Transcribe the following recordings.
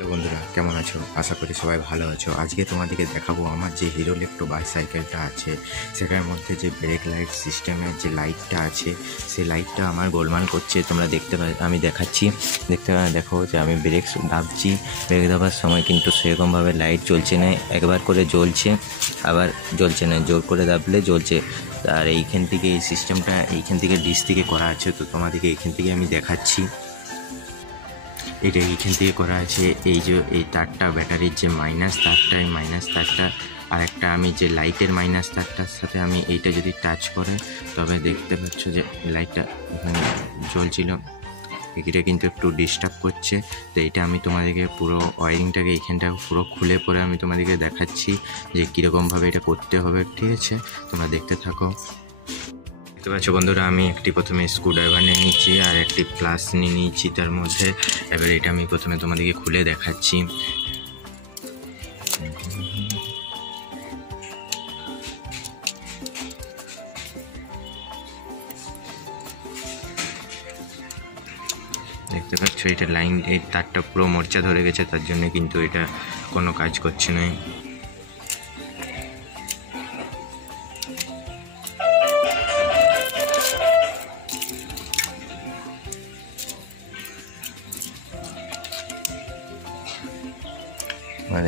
Hello বন্ধুরা, কেমন আছো? আশা করি সবাই ভালো আছো। আজকে তোমাদেরকে দেখাবো আমার যে হিরো ইলেক্ট্রো বাইসাইকেলটা আছে, সেটার মধ্যে যে ব্রেক লাইট সিস্টেমের যে লাইটটা আছে, সেই লাইটটা আমার গোলমাল করছে। তোমরা আমি দেখাচ্ছি, দেখো যে আমি ব্রেক দাবছি, ব্রেক দাবার সময় কিন্তু সেরকমভাবে লাইট জ্বলছে না। একবার করে জ্বলছে, আবার জ্বলছে না। জোর করে দাবলে জ্বলছে। আর এইখান থেকে এই সিস্টেমটা এইখান থেকে ডিশ থেকে করা আছে, তো তোমাদেরকে এইখান থেকে আমি দেখাচ্ছি। এটা এইখান থেকে করা আছে। এই যে এই তারটা, ব্যাটারির যে মাইনাস তারটা, এই মাইনাস তারটা আর একটা আমি যে লাইটের মাইনাস তারটার সাথে আমি এইটা যদি টাচ করে, তবে দেখতে পাচ্ছ যে লাইটটা জ্বলছিল। এটা কিন্তু একটু ডিস্টার্ব করছে। তো এইটা আমি তোমাদেরকে পুরো ওয়ারিংটাকে এইখানটা পুরো খুলে পরে আমি তোমাদেরকে দেখাচ্ছি যে কীরকমভাবে এটা করতে হবে। ঠিক আছে, তোমরা দেখতে থাকো। দেখতে পাচ্ছ বন্ধুরা, আমি একটি প্রথমে স্ক্রুড্রাইভার নিয়ে নিচ্ছি আর একটি প্লাস নিয়ে নিচ্ছি তার মধ্যে। এবার এটা আমি প্রথমে তোমাদেরকে খুলে দেখাচ্ছি। দেখতে পাচ্ছ এটা লাইন, এই তারটা পুরো মোর্চা ধরে গেছে, তার জন্য কিন্তু এটা কোনো কাজ করছে না।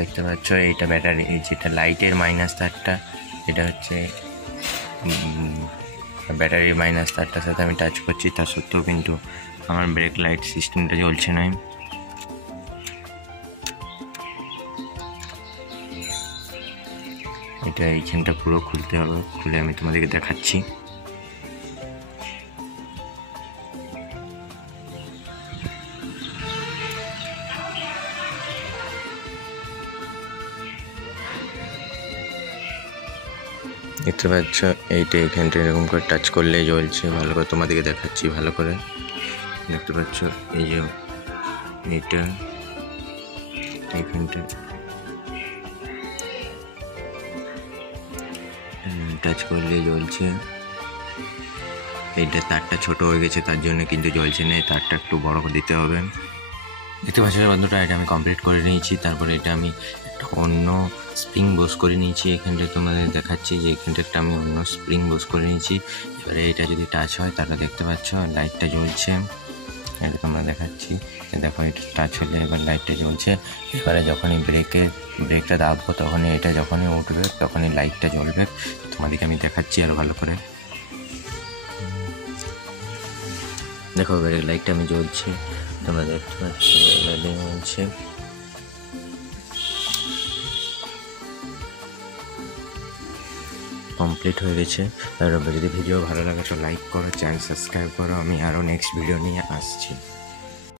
দেখতে পাচ্ছ এইটা ব্যাটারি, এই যেটা লাইটের মাইনাস তারটা, এটা হচ্ছে ব্যাটারির মাইনাস তারটার সাথে আমি টাচ করছি। তা সত্ত্বেও কিন্তু আমার ব্রেক লাইট সিস্টেমটা জ্বলছে না। এটা এইখানটা পুরো খুলতে হবে, খুলে আমি তোমাদেরকে দেখাচ্ছি। দেখতে পাচ্ছ এইটা এখানটা এরকম করে টাচ করলেই জ্বলছে। ভালো করে তোমাদেরকে দেখাচ্ছি, ভালো করে দেখতে পাচ্ছ। এই যে এইটা এইখানটা টাচ করলেই জ্বলছে। এইটা তারটা ছোট হয়ে গেছে, তার জন্য কিন্তু জ্বলছে না। তারটা একটু বড় করে দিতে হবে। দেখতে পাচ্ছ বন্ধুরা, এটা আমি কমপ্লিট করে নিয়েছি। তারপরে এটা আমি একটা অন্য স্প্রিং বোস করে নিয়েছি। এখানটা তোমাদের দেখাচ্ছি যে এখানটা একটা আমি অন্য স্প্রিং বোস করে নিয়েছি। এবারে এটা যদি টাচ হয় তাহলে দেখতে পাচ্ছ লাইটটা জ্বলছে। এটা তোমরা দেখাচ্ছি, দেখো এটা টাচ হলে এবার লাইটটা জ্বলছে। এবারে যখনই ব্রেকটা দাববো, তখনই এটা যখনই উঠবে তখনই লাইটটা জ্বলবে। তোমাদেরকে আমি দেখাচ্ছি আরও ভালো করে। দেখো ব্রেক লাইটটা আমি জ্বলছে, তোমরা দেখতে পাচ্ছ লাইটিং হচ্ছে। কমপ্লিট হয়ে গেছে। আর যদি ভিডিও ভালো লাগে তো লাইক করো, চ্যানেল সাবস্ক্রাইব করো। আমি আরও নেক্সট ভিডিও নিয়ে আসছি।